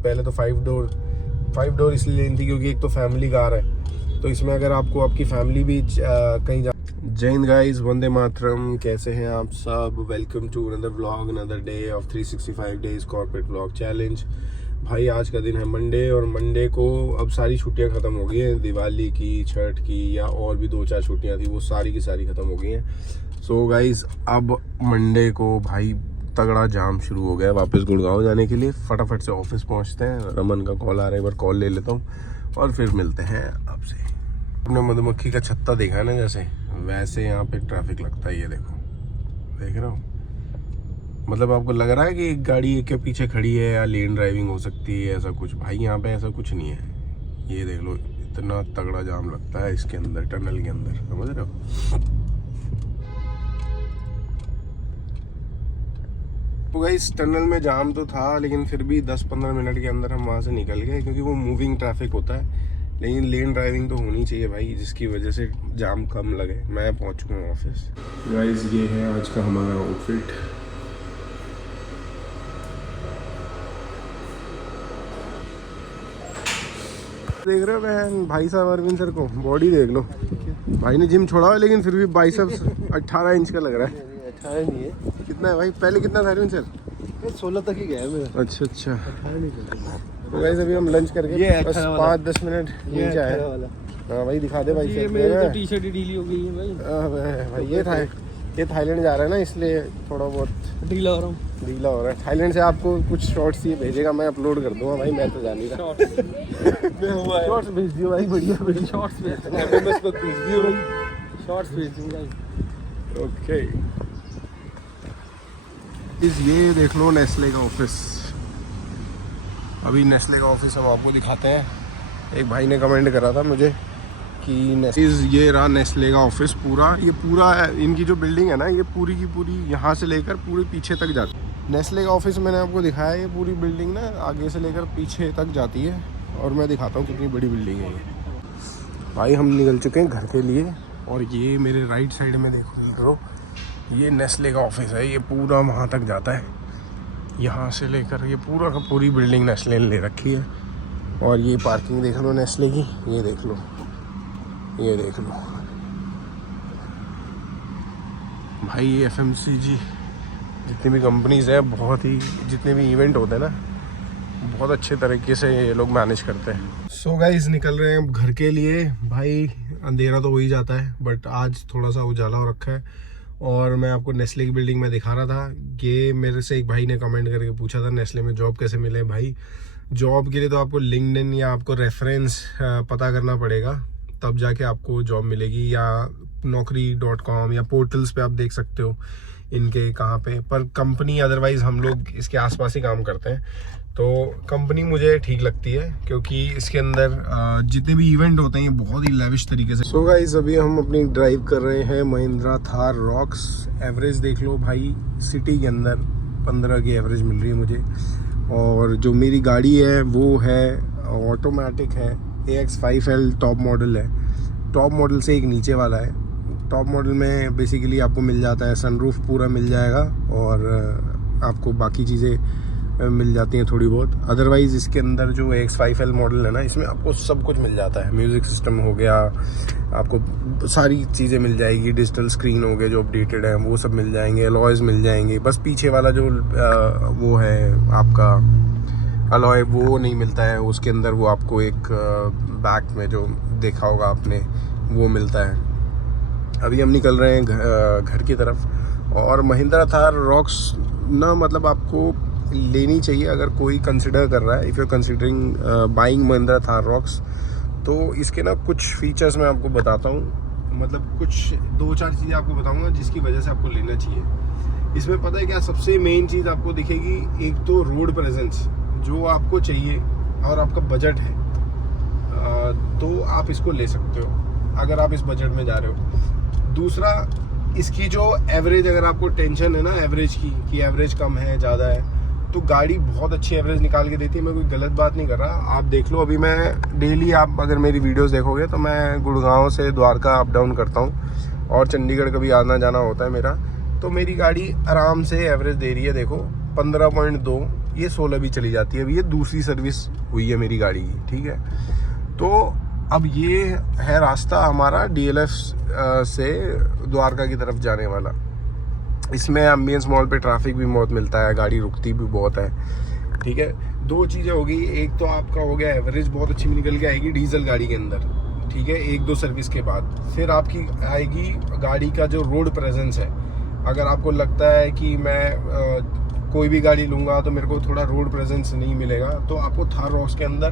पहले तो 5 डोर इसलिए लेनी थी क्योंकि एक तो फैमिली कार है, तो इसमें अगर आपको आपकी फैमिली भी कहीं जा। जय हिंद गाइस, वंदे मातरम। कैसे हैं आप सब? Welcome to another vlog, another day of 365 days corporate vlog challenge. भाई आज का दिन है मंडे, और मंडे को अब सारी छुट्टियां ख़त्म हो गई हैं, दिवाली की, छठ की, या और भी 2-4 छुट्टियां थी, वो सारी की सारी ख़त्म हो गई हैं। सो गाइस अब मंडे को भाई तगड़ा जाम शुरू हो गया वापस गुड़गांव जाने के लिए। फटाफट से ऑफिस पहुंचते हैं। रमन का कॉल आ रहा है, एक बार कॉल ले लेता हूँ और फिर मिलते हैं आपसे। अपने मधुमक्खी का छत्ता देखा है ना, जैसे वैसे यहाँ पे ट्रैफिक लगता है। ये देखो, देख रहे हो? मतलब आपको लग रहा है कि एक गाड़ी एक के पीछे खड़ी है या लेन ड्राइविंग हो सकती है, ऐसा कुछ। भाई यहाँ पे ऐसा कुछ नहीं है। ये देख लो, इतना तगड़ा जाम लगता है इसके अंदर, टनल के अंदर, समझ रहे हो? तो गाइस टनल में जाम तो था, लेकिन फिर भी 10-15 मिनट के अंदर हम वहाँ से निकल गए, क्योंकि वो मूविंग ट्रैफिक होता है। लेकिन लेन ड्राइविंग तो होनी चाहिए भाई, जिसकी वजह से जाम कम लगे। मैं पहुँच चुका हूँ ऑफिस। गाइस ये है आज का हमारा आउटफिट। देख रहे हो बहन भाई साहब अरविंद सर को, बॉडी देख लो। भाई ने जिम छोड़ा है, लेकिन फिर भी बाइसेप्स 18 इंच का लग रहा है। 18 नहीं है। कितना है भाई? पहले कितना था अरविंद सर? 16 तक ही गया है मेरा। अच्छा। 18 नहीं चलता। तो गाइस अभी हम लंच करके ये बस 5-10 मिनट नीचे आए। हाँ भाई दिखा दे भाई। ये मेरी तो टी शर्ट ढीली हो गई है भाई। भाई ये थाईलैंड जा रहा है ना, इसलिए थोड़ा बहुत ढीला हो रहा हूँ। ढीला हो रहा है। थाईलैंड से आपको कुछ शॉर्ट्स ये भेजेगा, मैं अपलोड कर दूंगा भाई। मैं तो जान नहीं रहा। शॉर्ट्स भेज दियो भाई, बढ़िया शॉर्ट्स भेज दियो भाई। शॉर्ट्स भेज दूंगा। ओके। ये देख लो नेस्ले का ऑफिस। अभी नेस्ले का ऑफिस हम आपको दिखाते हैं। एक भाई ने कमेंट करा था मुझे कि ये रहा नेस्ले का ऑफिस पूरा। ये पूरा इनकी जो बिल्डिंग है ना, ये पूरी की पूरी यहाँ से लेकर पूरे पीछे तक जाती है। नेस्ले का ऑफिस मैंने आपको दिखाया, ये पूरी बिल्डिंग ना आगे से लेकर पीछे तक जाती है। और मैं दिखाता हूँ कितनी बड़ी बिल्डिंग है ये। भाई हम निकल चुके हैं घर के लिए, और ये मेरे राइट साइड में देखो, ये नेस्ले का ऑफिस है। ये पूरा वहाँ तक जाता है, यहाँ से लेकर ये पूरा का पूरी बिल्डिंग नेस्ले ने ले रखी है। और ये पार्किंग देख लो नेस्ले की, ये देख लो, ये देख लो भाई। ये FMCG जितनी भी कंपनीज़ हैं, बहुत ही जितने भी इवेंट होते हैं ना, बहुत अच्छे तरीके से ये लोग मैनेज करते हैं। सो गाइस निकल रहे हैं अब घर के लिए। भाई अंधेरा तो हो ही जाता है, बट आज थोड़ा सा उजाला हो रखा है। और मैं आपको नेस्ले की बिल्डिंग में दिखा रहा था। ये मेरे से एक भाई ने कमेंट करके पूछा था नेस्ले में जॉब कैसे मिले। भाई जॉब के लिए तो आपको लिंक्डइन या आपको रेफरेंस पता करना पड़ेगा, तब जाके आपको जॉब मिलेगी। या naukri.com या पोर्टल्स पे आप देख सकते हो इनके कहाँ पे। पर कंपनी अदरवाइज़ हम लोग इसके आसपास ही काम करते हैं, तो कंपनी मुझे ठीक लगती है, क्योंकि इसके अंदर जितने भी इवेंट होते हैं ये बहुत ही लेविश तरीके से। सो गाइस अभी हम अपनी ड्राइव कर रहे हैं महिंद्रा थार रॉक्स। एवरेज देख लो भाई, सिटी के अंदर 15 की एवरेज मिल रही है मुझे। और जो मेरी गाड़ी है वो है ऑटोमेटिक है, AX5L टॉप मॉडल है। टॉप मॉडल से एक नीचे वाला है। टॉप मॉडल में बेसिकली आपको मिल जाता है सनरूफ पूरा मिल जाएगा, और आपको बाकी चीज़ें मिल जाती हैं थोड़ी बहुत। अदरवाइज़ इसके अंदर जो AX5L मॉडल है ना, इसमें आपको सब कुछ मिल जाता है। म्यूज़िक सिस्टम हो गया, आपको सारी चीज़ें मिल जाएगी। डिजिटल स्क्रीन हो गए जो अपडेटेड है, वो सब मिल जाएंगे। अलॉयज़ मिल जाएंगे। बस पीछे वाला जो वो है आपका अलॉय, वो नहीं मिलता है उसके अंदर। वो आपको एक बैक में जो देखा होगा आपने, वो मिलता है। अभी हम निकल रहे हैं घर की तरफ। और महिंद्रा थार रॉक्स ना, मतलब आपको लेनी चाहिए अगर कोई कंसिडर कर रहा है। If you are considering buying Mahindra Thar Roxx, तो इसके ना कुछ फीचर्स मैं आपको बताता हूँ। मतलब कुछ 2-4 चीज़ें आपको बताऊँगा जिसकी वजह से आपको लेना चाहिए। इसमें पता है क्या सबसे मेन चीज़ आपको दिखेगी? एक तो रोड प्रेजेंस जो आपको चाहिए, और आपका बजट है तो आप इसको ले सकते हो अगर आप इस बजट में जा रहे हो। दूसरा, इसकी जो एवरेज, अगर आपको टेंशन है ना एवरेज की कि एवरेज कम है ज़्यादा है, तो गाड़ी बहुत अच्छी एवरेज निकाल के देती है। मैं कोई गलत बात नहीं कर रहा। आप देख लो, अभी मैं डेली, आप अगर मेरी वीडियोस देखोगे तो मैं गुड़गांव से द्वारका अप डाउन करता हूँ, और चंडीगढ़ कभी आना जाना होता है मेरा। तो मेरी गाड़ी आराम से एवरेज दे रही है, देखो 15.2 ये 16 भी चली जाती है। अभी ये दूसरी सर्विस हुई है मेरी गाड़ी की, ठीक है। तो अब ये है रास्ता हमारा DLF से द्वारका की तरफ जाने वाला। इसमें एम्बियंस मॉल पे ट्रैफिक भी बहुत मिलता है, गाड़ी रुकती भी बहुत है, ठीक है। दो चीज़ें होगी, एक तो आपका हो गया एवरेज बहुत अच्छी निकल के आएगी डीजल गाड़ी के अंदर, ठीक है, 1-2 सर्विस के बाद। फिर आपकी आएगी गाड़ी का जो रोड प्रेजेंस है। अगर आपको लगता है कि मैं कोई भी गाड़ी लूँगा तो मेरे को थोड़ा रोड प्रेजेंस नहीं मिलेगा, तो आपको थार रॉक्स के अंदर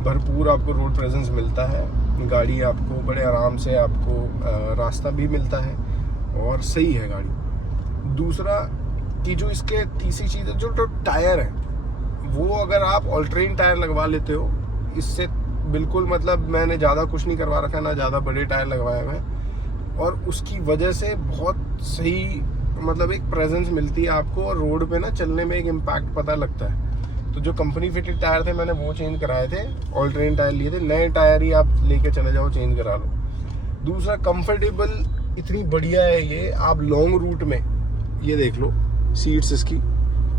भरपूर आपको रोड प्रेजेंस मिलता है। गाड़ी आपको बड़े आराम से आपको रास्ता भी मिलता है और सही है गाड़ी। दूसरा कि जो इसके तीसरी चीज़ है, जो टायर है वो अगर आप ऑल्ट्रेन टायर लगवा लेते हो, इससे बिल्कुल मतलब मैंने ज़्यादा कुछ नहीं करवा रखा, ना ज़्यादा बड़े टायर लगवाए हुए हैं, और उसकी वजह से बहुत सही मतलब एक प्रेजेंस मिलती है आपको, और रोड पे ना चलने में एक इम्पैक्ट पता लगता है। तो जो कंपनी फिटेड टायर थे मैंने वो चेंज कराए थे, ऑल्ट्रेन टायर लिए थे। नए टायर ही आप लेके चले जाओ, चेंज करा लो। दूसरा कंफर्टेबल इतनी बढ़िया है ये, आप लॉन्ग रूट में ये देख लो, सीट्स इसकी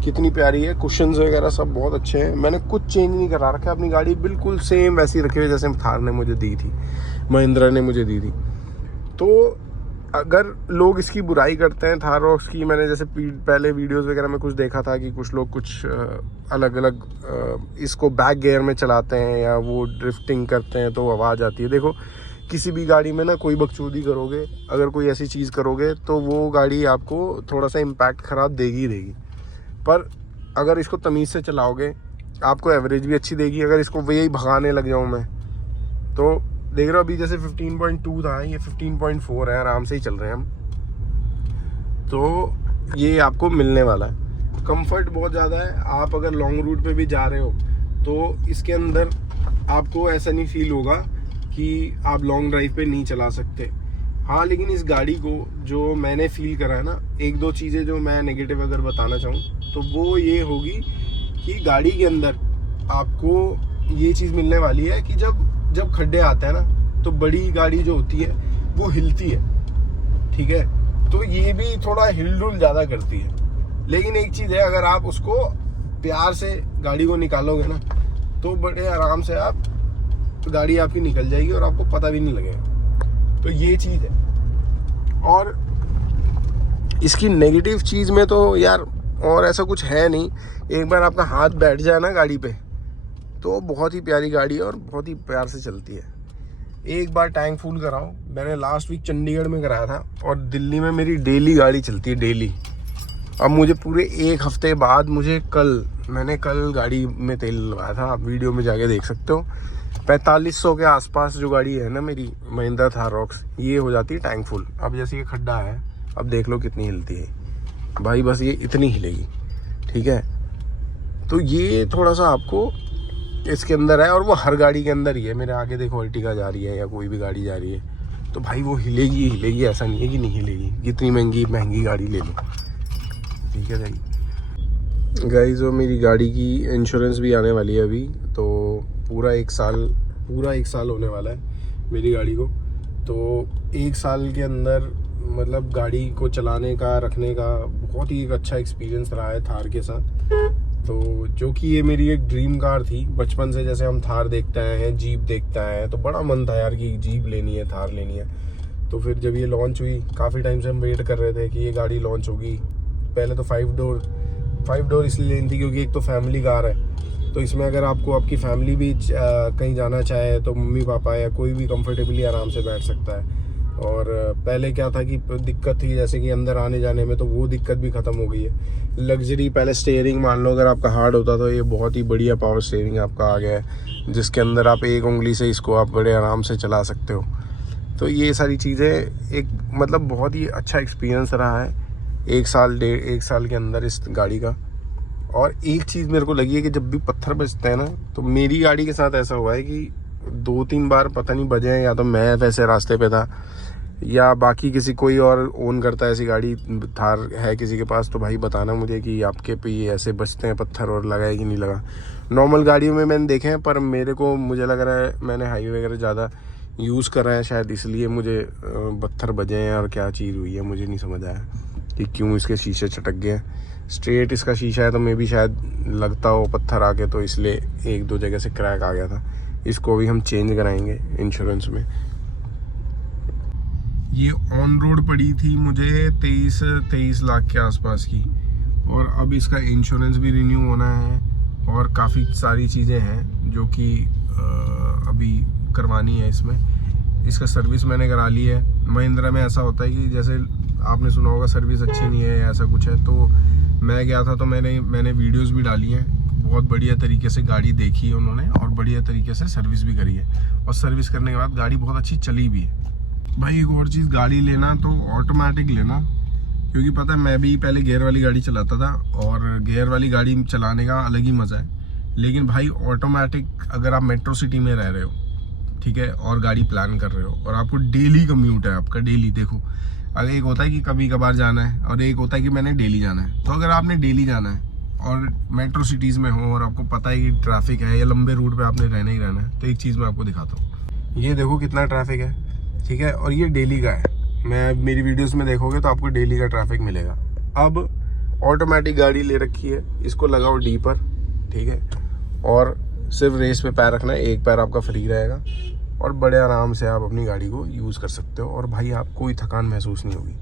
कितनी प्यारी है, कुशन्स वगैरह सब बहुत अच्छे हैं। मैंने कुछ चेंज नहीं करा रखा, अपनी गाड़ी बिल्कुल सेम वैसी रखी हुई जैसे थार ने मुझे दी थी, महिंद्रा ने मुझे दी थी। तो अगर लोग इसकी बुराई करते हैं थार रॉक्स की, मैंने जैसे पहले वीडियोस वगैरह में कुछ देखा था कि कुछ लोग कुछ अलग अलग इसको बैक गियर में चलाते हैं या वो ड्रिफ्टिंग करते हैं तो आवाज़ आती है। देखो किसी भी गाड़ी में ना कोई बकचोदी करोगे, अगर कोई ऐसी चीज़ करोगे तो वो गाड़ी आपको थोड़ा सा इम्पैक्ट ख़राब देगी देगी। पर अगर इसको तमीज़ से चलाओगे आपको एवरेज भी अच्छी देगी। अगर इसको यही भगाने लग जाऊँ मैं तो देख रहे हो अभी जैसे 15.2 था, ये 15.4 है, आराम से ही चल रहे हैं हम। तो ये आपको मिलने वाला है, कंफर्ट बहुत ज़्यादा है। आप अगर लॉन्ग रूट पे भी जा रहे हो तो इसके अंदर आपको ऐसा नहीं फील होगा कि आप लॉन्ग ड्राइव पे नहीं चला सकते। हाँ, लेकिन इस गाड़ी को जो मैंने फील करा है ना, 1-2 चीज़ें जो मैं नेगेटिव अगर बताना चाहूँ तो वो ये होगी कि गाड़ी के अंदर आपको ये चीज़ मिलने वाली है कि जब खड्डे आते हैं ना तो बड़ी गाड़ी जो होती है वो हिलती है, ठीक है। तो ये भी थोड़ा हिलडुल ज़्यादा करती है। लेकिन एक चीज़ है, अगर आप उसको प्यार से गाड़ी को निकालोगे ना तो बड़े आराम से आप गाड़ी आपकी निकल जाएगी और आपको पता भी नहीं लगेगा। तो ये चीज़ है। और इसकी नेगेटिव चीज़ में तो यार और ऐसा कुछ है नहीं। एक बार आपका हाथ बैठ जाए ना गाड़ी पे तो बहुत ही प्यारी गाड़ी है और बहुत ही प्यार से चलती है। एक बार टैंक फुल कराओ, मैंने लास्ट वीक चंडीगढ़ में कराया था और दिल्ली में मेरी डेली गाड़ी चलती है, डेली। अब मुझे पूरे 1 हफ्ते बाद मैंने कल गाड़ी में तेल लगाया था, आप वीडियो में जाके देख सकते हो। 4500 के आसपास जो गाड़ी है ना मेरी महिंद्रा थार रॉक्स, ये हो जाती है टैंक फुल। अब जैसे ये खड्डा है, अब देख लो कितनी हिलती है भाई, बस ये इतनी हिलेगी, ठीक है। तो ये थोड़ा सा आपको इसके अंदर है, और वो हर गाड़ी के अंदर ही है। मेरे आगे देखो अर्टिगा जा रही है या कोई भी गाड़ी जा रही है तो भाई वो हिलेगी, ऐसा नहीं है कि नहीं हिलेगी। कितनी महंगी गाड़ी ले लो, ठीक है भाई। गाइस, वो मेरी गाड़ी की इंश्योरेंस भी आने वाली है अभी, तो पूरा एक साल होने वाला है मेरी गाड़ी को। तो 1 साल के अंदर मतलब गाड़ी को चलाने का, रखने का बहुत ही एक अच्छा एक्सपीरियंस रहा है थार के साथ। तो जो कि ये मेरी एक ड्रीम कार थी बचपन से। जैसे हम थार देखते आए हैं, जीप देखते आए हैं, तो बड़ा मन था यार कि जीप लेनी है, थार लेनी है। तो फिर जब ये लॉन्च हुई, काफ़ी टाइम से हम वेट कर रहे थे कि ये गाड़ी लॉन्च होगी। पहले तो 5 डोर इसलिए लेनी थी क्योंकि एक तो फैमिली कार है, तो इसमें अगर आपको आपकी फैमिली भी कहीं जाना चाहे तो मम्मी पापा या कोई भी कंफर्टेबली आराम से बैठ सकता है। और पहले क्या था कि दिक्कत थी जैसे कि अंदर आने जाने में, तो वो दिक्कत भी ख़त्म हो गई है। लग्जरी पहले स्टीयरिंग मान लो अगर आपका हार्ड होता तो ये बहुत ही बढ़िया पावर स्टीयरिंग आपका आ गया है, जिसके अंदर आप एक उंगली से इसको आप बड़े आराम से चला सकते हो। तो ये सारी चीज़ें एक मतलब बहुत ही अच्छा एक्सपीरियंस रहा है 1 साल के अंदर इस गाड़ी का। और एक चीज़ मेरे को लगी है कि जब भी पत्थर बजते हैं ना, तो मेरी गाड़ी के साथ ऐसा हुआ है कि 2-3 बार पता नहीं बजे हैं, या तो मैं वैसे रास्ते पे था या बाकी किसी कोई और ओन करता है ऐसी गाड़ी, थार है किसी के पास, तो भाई बताना मुझे कि आपके पे ऐसे बजते हैं पत्थर और लगा है कि नहीं लगा। नॉर्मल गाड़ियों में मैंने देखे हैं, पर मुझे लग रहा है मैंने हाईवे वगैरह ज़्यादा यूज़ करा है, शायद इसलिए मुझे पत्थर बजे हैं। और क्या चीज़ हुई है मुझे नहीं समझ आया कि क्यों इसके शीशे चटक गए हैं। स्ट्रेट इसका शीशा है तो मे भी शायद लगता हो पत्थर आके, तो इसलिए 1-2 जगह से क्रैक आ गया था। इसको भी हम चेंज कराएंगे इंश्योरेंस में। ये ऑन रोड पड़ी थी मुझे 23 लाख के आसपास की, और अब इसका इंश्योरेंस भी रिन्यू होना है और काफ़ी सारी चीज़ें हैं जो कि अभी करवानी है इसमें। इसका सर्विस मैंने करा ली है। महिंद्रा में ऐसा होता है कि जैसे आपने सुना होगा सर्विस अच्छी नहीं है ऐसा कुछ है, तो मैं गया था तो मैंने वीडियोस भी डाली हैं। बहुत बढ़िया तरीके से गाड़ी देखी है उन्होंने और बढ़िया तरीके से सर्विस भी करी है, और सर्विस करने के बाद गाड़ी बहुत अच्छी चली भी है। भाई एक और चीज़, गाड़ी लेना तो ऑटोमेटिक लेना, क्योंकि पता है मैं भी पहले गियर वाली गाड़ी चलाता था और गियर वाली गाड़ी चलाने का अलग ही मज़ा है। लेकिन भाई ऑटोमेटिक, अगर आप मेट्रो सिटी में रह रहे हो, ठीक है, और गाड़ी प्लान कर रहे हो और आपको डेली कम्यूट है आपका, डेली देखो, अगर एक होता है कि कभी कभार जाना है और एक होता है कि मैंने डेली जाना है। तो अगर आपने डेली जाना है और मेट्रो सिटीज़ में हो और आपको पता है कि ट्रैफिक है या लंबे रूट पे आपने रहना ही रहना है, तो एक चीज़ मैं आपको दिखाता हूँ। ये देखो कितना ट्रैफिक है, ठीक है, और ये डेली का है। मैं मेरी वीडियोस में देखोगे तो आपको डेली का ट्रैफिक मिलेगा। अब ऑटोमेटिक गाड़ी ले रखी है, इसको लगाओ डी पर, ठीक है, और सिर्फ रेस पे पैर रखना है, एक पैर आपका फ्री रहेगा और बड़े आराम से आप अपनी गाड़ी को यूज़ कर सकते हो, और भाई आपको कोई थकान महसूस नहीं होगी।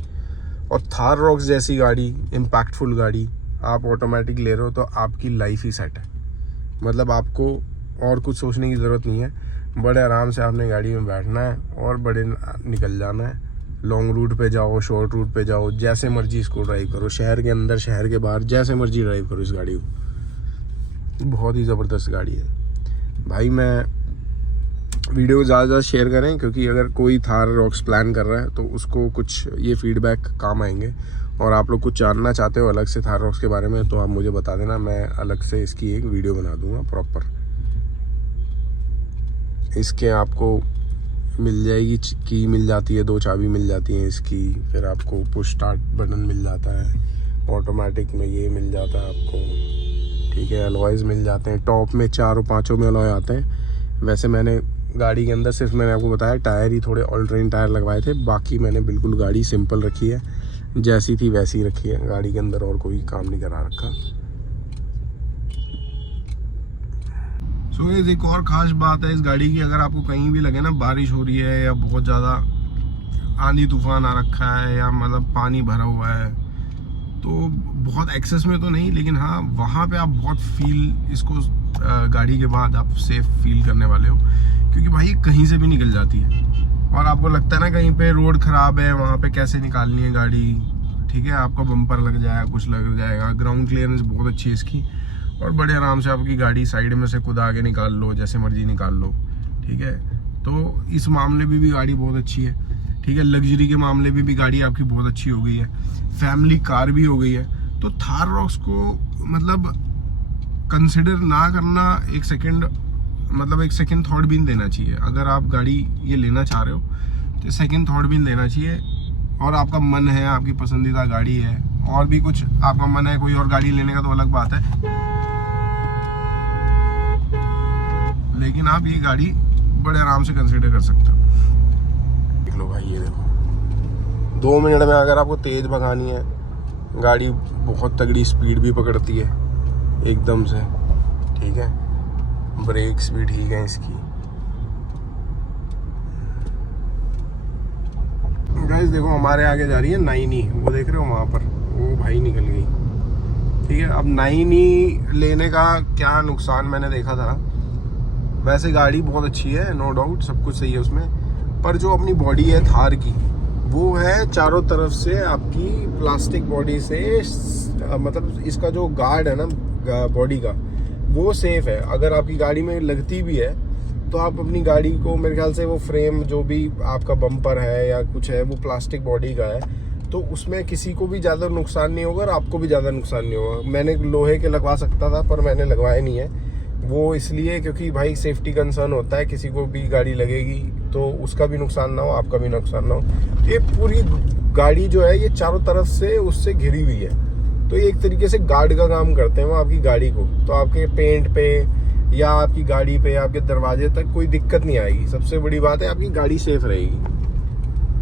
और थार रॉक्स जैसी गाड़ी, इम्पैक्टफुल गाड़ी आप ऑटोमेटिक ले रहे हो तो आपकी लाइफ ही सेट है। मतलब आपको और कुछ सोचने की ज़रूरत नहीं है, बड़े आराम से आपने गाड़ी में बैठना है और बड़े निकल जाना है। लॉन्ग रूट पे जाओ, शॉर्ट रूट पे जाओ, जैसे मर्जी इसको ड्राइव करो, शहर के अंदर, शहर के बाहर, जैसे मर्जी ड्राइव करो इस गाड़ी को। बहुत ही ज़बरदस्त गाड़ी है भाई। मैं वीडियो ज़्यादा शेयर करें, क्योंकि अगर कोई थार रॉक्स प्लान कर रहा है तो उसको कुछ ये फीडबैक काम आएंगे, और आप लोग कुछ जानना चाहते हो अलग से थार रॉक्स के बारे में तो आप मुझे बता देना, मैं अलग से इसकी एक वीडियो बना दूंगा प्रॉपर। इसके आपको मिल जाएगी की मिल जाती है, 2 चाबी मिल जाती हैं इसकी, फिर आपको पुश स्टार्ट बटन मिल जाता है, ऑटोमेटिक में ये मिल जाता है आपको, ठीक है, अलॉयज़ मिल जाते हैं। टॉप में 4 और 5 में अलॉय आते हैं। वैसे मैंने गाड़ी के अंदर सिर्फ मैंने आपको बताया टायर ही थोड़े ऑल ट्रेन टायर लगवाए थे, बाकी मैंने बिल्कुल गाड़ी सिंपल रखी है, जैसी थी वैसी रखी है गाड़ी के अंदर, और कोई काम नहीं करा रखा। ये एक और ख़ास बात है इस गाड़ी की, अगर आपको कहीं भी लगे ना बारिश हो रही है या बहुत ज़्यादा आंधी तूफान आ रखा है या मतलब पानी भरा हुआ है, तो बहुत एक्सेस में तो नहीं, लेकिन हाँ वहाँ पे आप बहुत फील इसको गाड़ी के बाद आप सेफ फील करने वाले हो, क्योंकि भाई कहीं से भी निकल जाती है। और आपको लगता है ना कहीं पे रोड ख़राब है, वहाँ पे कैसे निकालनी है गाड़ी, ठीक है, आपका बम्पर लग जाएगा, कुछ लग जाएगा। ग्राउंड क्लियरेंस बहुत अच्छी है इसकी, और बड़े आराम से आपकी गाड़ी साइड में से खुद आगे निकाल लो, जैसे मर्जी निकाल लो, ठीक है। तो इस मामले में भी गाड़ी बहुत अच्छी है, ठीक है। लग्जरी के मामले में भी गाड़ी आपकी बहुत अच्छी हो गई है, फैमिली कार भी हो गई है। तो थार रॉक्स को मतलब कंसिडर ना करना एक सेकंड थॉट भी नहीं देना चाहिए। अगर आप गाड़ी ये लेना चाह रहे हो तो सेकंड थॉट भी नहीं देना चाहिए, और आपका मन है, आपकी पसंदीदा गाड़ी है, और भी कुछ आपका मन है कोई और गाड़ी लेने का तो अलग बात है, लेकिन आप ये गाड़ी बड़े आराम से कंसीडर कर सकते हो। देख लो भाई, ये देखो 2 मिनट में अगर आपको तेज भगानी है, गाड़ी बहुत तगड़ी स्पीड भी पकड़ती है एकदम से, ठीक है, ब्रेक्स भी ठीक है इसकी। गाइस देखो हमारे आगे जा रही है 9e, वो देख रहे हो वहाँ पर, वो भाई निकल गई, ठीक है। अब 9e लेने का क्या नुकसान मैंने देखा था, वैसे गाड़ी बहुत अच्छी है, नो डाउट, सब कुछ सही है उसमें, पर जो अपनी बॉडी है थार की, वो है चारों तरफ से आपकी प्लास्टिक बॉडी से, मतलब इसका जो गार्ड है ना बॉडी का, वो सेफ है। अगर आपकी गाड़ी में लगती भी है तो आप अपनी गाड़ी को, मेरे ख्याल से वो फ्रेम जो भी आपका बम्पर है या कुछ है वो प्लास्टिक बॉडी का है, तो उसमें किसी को भी ज़्यादा नुकसान नहीं होगा और आपको भी ज़्यादा नुकसान नहीं होगा। मैंने लोहे के लगवा सकता था पर मैंने लगवाए नहीं है, वो इसलिए क्योंकि भाई सेफ्टी कंसर्न होता है, किसी को भी गाड़ी लगेगी तो उसका भी नुकसान ना हो, आपका भी नुकसान ना हो। ये पूरी गाड़ी जो है ये चारों तरफ से उससे घिरी हुई है, तो ये एक तरीके से गार्ड का काम करते हैं वो आपकी गाड़ी को, तो आपके पेंट पे या आपकी गाड़ी पे, आपके दरवाजे तक कोई दिक्कत नहीं आएगी। सबसे बड़ी बात है आपकी गाड़ी सेफ रहेगी।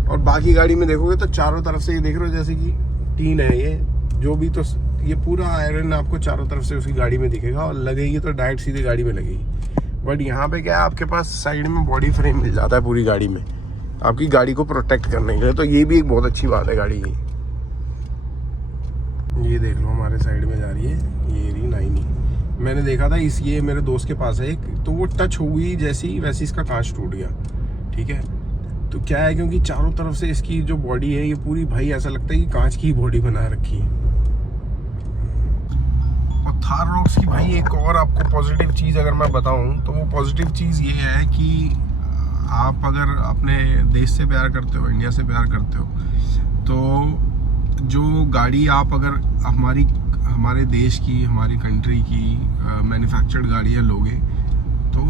और बाकी गाड़ी में देखोगे तो चारों तरफ से ये देख रहे हो जैसे कि टीन है, ये जो भी तो ये पूरा आयरन आपको चारों तरफ से उसकी गाड़ी में दिखेगा, और लगेगी तो डायरेक्ट सीधे गाड़ी में लगेगी। बट यहाँ पे क्या है, आपके पास साइड में बॉडी फ्रेम मिल जाता है पूरी गाड़ी में, आपकी गाड़ी को प्रोटेक्ट करने के लिए। तो ये भी एक बहुत अच्छी बात है गाड़ी की। ये देख लो हमारे साइड में जा रही है, ये रही 9E। मैंने देखा था ये मेरे दोस्त के पास है एक, तो वो टच हुई जैसी वैसे इसका कांच टूट गया। ठीक है, तो क्या है, क्योंकि चारों तरफ से इसकी जो बॉडी है ये पूरी, भाई ऐसा लगता है कि कांच की बॉडी बना रखी है। और थार रॉक्स की भाई एक और आपको पॉजिटिव चीज़ अगर मैं बताऊं, तो वो पॉजिटिव चीज़ ये है कि आप अगर अपने देश से प्यार करते हो, इंडिया से प्यार करते हो, तो जो गाड़ी आप अगर हमारे देश की, हमारी कंट्री की मैन्युफैक्चर्ड गाड़ियाँ लोगे, तो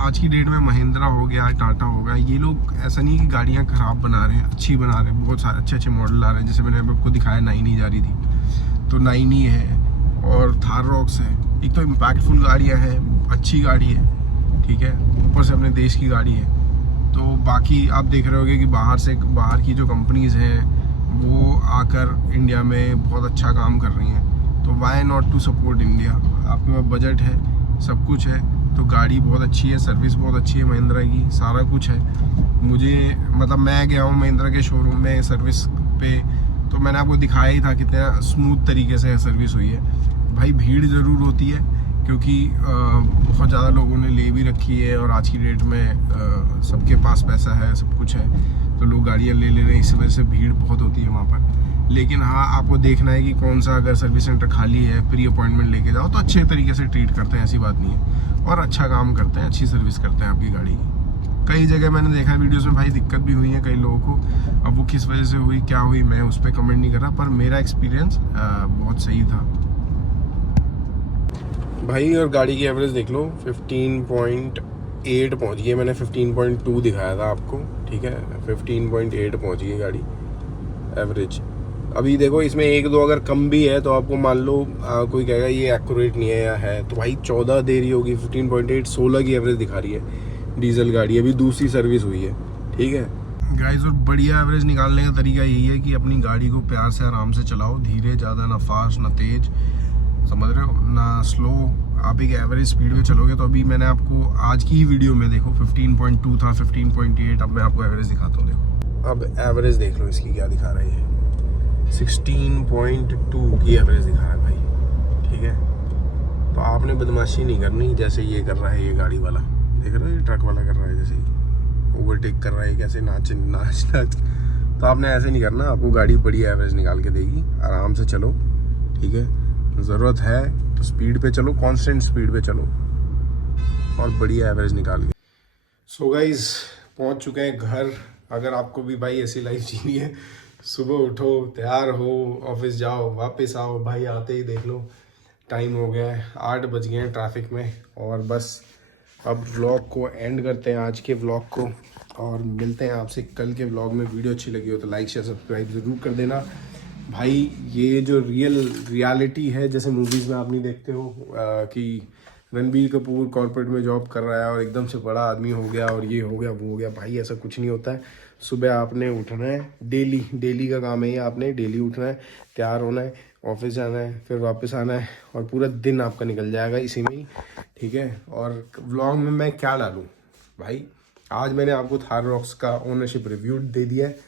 आज की डेट में महिंद्रा हो गया, टाटा हो गया, ये लोग ऐसा नहीं कि गाड़ियाँ ख़राब बना रहे हैं, अच्छी बना रहे हैं। बहुत सारे अच्छे अच्छे मॉडल आ रहे हैं। जैसे मैंने आपको दिखाया 9E जा रही थी, तो 9E है और थार रॉक्स है। एक तो इम्पैक्टफुल गाड़ियाँ हैं, अच्छी गाड़ी है, ठीक है, ऊपर से अपने देश की गाड़ी है। तो बाकी आप देख रहे होगे कि बाहर की जो कंपनीज़ हैं वो आकर इंडिया में बहुत अच्छा काम कर रही हैं। तो why not to support India. आपके पास बजट है, सब कुछ है, तो गाड़ी बहुत अच्छी है, सर्विस बहुत अच्छी है महिंद्रा की, सारा कुछ है। मुझे मतलब मैं गया हूँ महिंद्रा के शोरूम में सर्विस पे, तो मैंने आपको दिखाया ही था कितना स्मूथ तरीके से सर्विस हुई है। भाई भीड़ ज़रूर होती है, क्योंकि बहुत ज़्यादा लोगों ने ले भी रखी है, और आज की डेट में सबके पास पैसा है, सब कुछ है, तो लोग गाड़ियाँ ले रहे हैं, इस वजह से भीड़ बहुत होती है वहाँ पर। लेकिन हाँ, आपको देखना है कि कौन सा, अगर सर्विस सेंटर खाली है, प्री अपॉइंटमेंट लेके जाओ, तो अच्छे तरीके से ट्रीट करते हैं, ऐसी बात नहीं है, और अच्छा काम करते हैं, अच्छी सर्विस करते हैं आपकी गाड़ी की। कई जगह मैंने देखा है वीडियोस में भाई दिक्कत भी हुई है कई लोगों को। अब वो किस वजह से हुई, क्या हुई, मैं उस पर कमेंट नहीं कर रहा, पर मेरा एक्सपीरियंस बहुत सही था भाई। और गाड़ी की एवरेज देख लो, 15.8 पहुँच गई है। मैंने 15.2 दिखाया था आपको, ठीक है, 15.8 पहुँच गई गाड़ी एवरेज। अभी देखो इसमें 1-2 अगर कम भी है, तो आपको मान लो कोई कहेगा ये एक्यूरेट नहीं है या है, तो भाई 14 दे रही होगी। 15.8 16 की एवरेज दिखा रही है डीजल गाड़ी, अभी दूसरी सर्विस हुई है, ठीक है गाइस। और बढ़िया एवरेज निकालने का तरीका यही है कि अपनी गाड़ी को प्यार से आराम से चलाओ, धीरे, ज़्यादा ना फास्ट ना तेज, समझ रहे हो, ना स्लो। आप एक एवरेज स्पीड में चलोगे। तो अभी मैंने आपको आज की ही वीडियो में देखो 15.2 था, 15.8। अब मैं आपको एवरेज दिखाता हूँ, देखो अब एवरेज देख लो इसकी क्या दिखा रही है, 16.2 की एवरेज दिखा रहा है भाई, ठीक है। तो आपने बदमाशी नहीं करनी जैसे ये कर रहा है ये गाड़ी वाला, देख रहे हो ये ट्रक वाला कर रहा है, जैसे ही ओवरटेक कर रहा है, कैसे नाच। तो आपने ऐसे नहीं करना, आपको गाड़ी बड़ी एवरेज निकाल के देगी। आराम से चलो, ठीक है, ज़रूरत है तो स्पीड पे चलो, कांस्टेंट स्पीड पे चलो, और बड़ी एवरेज निकाल के। सो गाइस, पहुंच चुके हैं घर। अगर आपको भी भाई ऐसी लाइफ जीनी है, सुबह उठो, तैयार हो, ऑफिस जाओ, वापस आओ, भाई आते ही देख लो टाइम हो गया है 8 बज गए हैं ट्रैफिक में। और बस अब व्लॉग को एंड करते हैं, आज के व्लॉग को, और मिलते हैं आपसे कल के व्लॉग में। वीडियो अच्छी लगी हो तो लाइक शेयर सब्सक्राइब ज़रूर कर देना भाई। ये जो रियलिटी है, जैसे मूवीज़ में आप नहीं देखते हो कि रणबीर कपूर कॉर्पोरेट में जॉब कर रहा है और एकदम से बड़ा आदमी हो गया और ये हो गया वो हो गया, भाई ऐसा कुछ नहीं होता है। सुबह आपने उठना है, डेली का काम है ये, आपने डेली उठना है, तैयार होना है, ऑफिस जाना है, फिर वापस आना है, और पूरा दिन आपका निकल जाएगा इसी में ही, ठीक है। और व्लॉग में मैं क्या डालूँ भाई, आज मैंने आपको थार रॉक्स का ओनरशिप रिव्यू दे दिया है,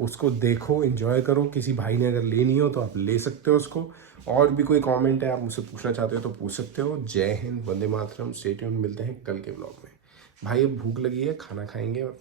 उसको देखो, एंजॉय करो। किसी भाई ने अगर लेनी हो तो आप ले सकते हो उसको। और भी कोई कमेंट है आप मुझसे पूछना चाहते हो तो पूछ सकते हो। जय हिंद, वंदे मातरम, स्टे ट्यून्ड, मिलते हैं कल के व्लॉग में। भाई अब भूख लगी है, खाना खाएंगे और